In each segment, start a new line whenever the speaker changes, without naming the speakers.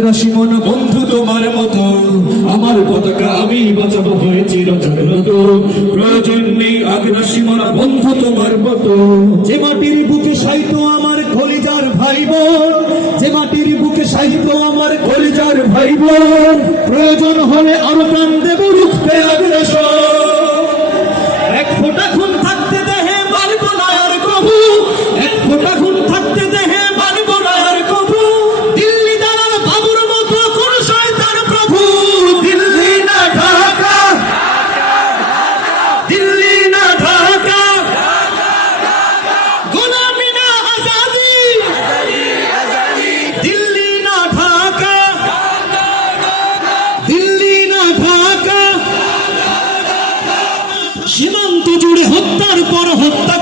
রাশিমন, বন্ধু তোমার মতো, আমার পতাকা আমি বাঁচাবো হয়েছি প্রয়োজন নেই আগ্রাসীমন বন্ধু তোমার মতো। যে মাটির বুকে সাহিত্য আমার কলিজার ভাই বোন যে মাটির বুকে সাহিত্য আমার কলিজার ভাই বোন প্রয়োজন হলে আরও প্রাণ রুখতে আগ্রাসন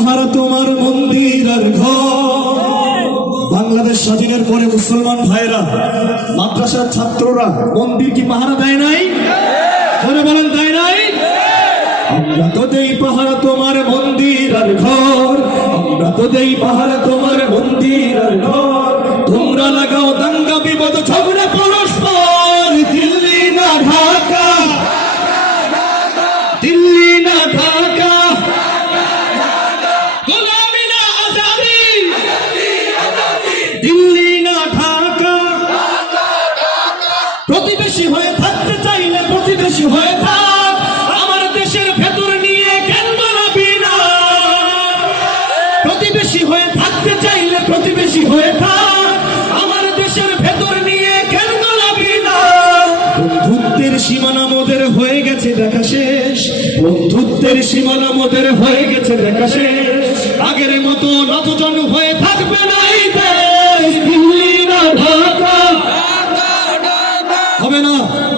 পাহারা তোমার মন্দির আর বাংলাদেশ স্বাধীনের পরে মুসলমান ভাইরা, মাদ্রাসার ছাত্ররা মন্দির কি পাহারা দেয় নাই? ধরে বলেন দেয় নাই? আমরা তো দেই পাহারা তোমার মন্দির আর ঘর, আমরা তো দেই পাহারা তোমার মন্দির প্রতিবেশী হয়ে থাকতে চাইলে প্রতিবেশী হয়ে থাক। আমার দেশের ভেতর নিয়ে কেন বানাবি না? প্রতিবেশী হয়ে থাকতে চাইলে প্রতিবেশী হয়ে থাক। সীমানা মোদের হয়ে গেছে, দেখা শেষ। বন্ধুত্বের সীমানা মোদের হয়ে গেছে, দেখা শেষ। আগের মতো নতজন হয়ে 这边